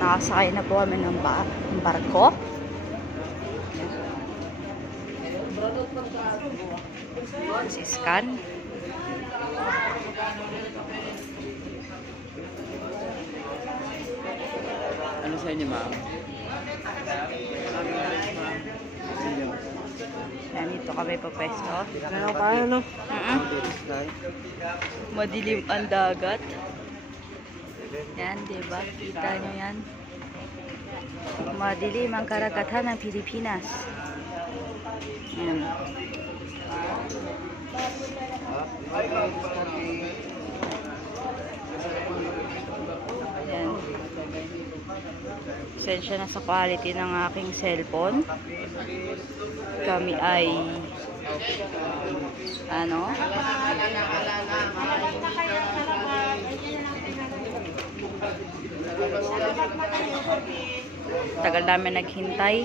Nakasakay na po kami ng barko. Si Scan. Ano sa inyo, ma'am? Yan, dito kami papesto. Kaya kaya, no? Madilim ang dagat. Yan, diba? Kita nyo yan. Madilim ang karagatan ng Pilipinas. Yan. Yan. Pasensya na sa quality ng aking cellphone. Kami ay tagal namin naghintay.